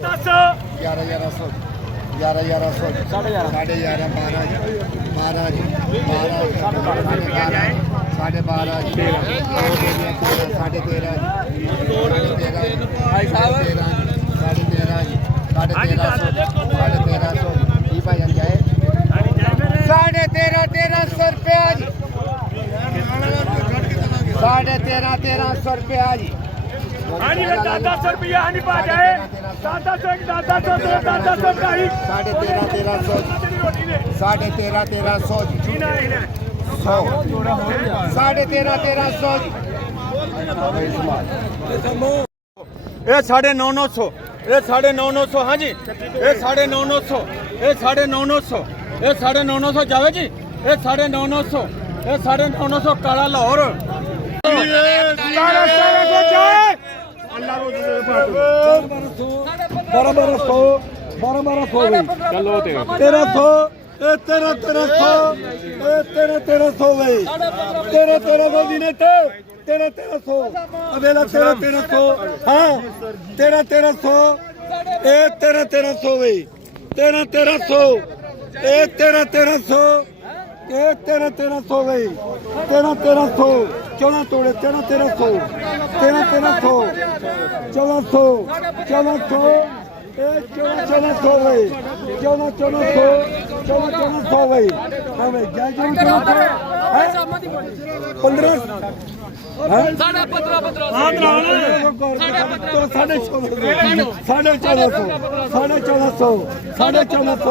11 1100 11 1100 साढ़े 11 12 जी 12 साढ़े 12 जी 13 भाई साहब साढ़े 13 जी साढ़े 1300 जी भाई जाए साढ़े 1300 रुपया जी साढ़े 1300 रुपया जी हाँ जी 10 रुपया हाँ जी पा जाए 10 ढाई साढ़े 1300 साढ़े 1300 जी साढ़े 1300 जी ये 950 ये 950 हाँ जी ये 950 ये 950 ये 950 जावे जी ये 950 ये 950 काला लाहौर चौदह तोड़े 1300 1300 1400 1400 1400 भाई 1400 1400 भाई हाँ भाई जय जय 15 साढ़े 1500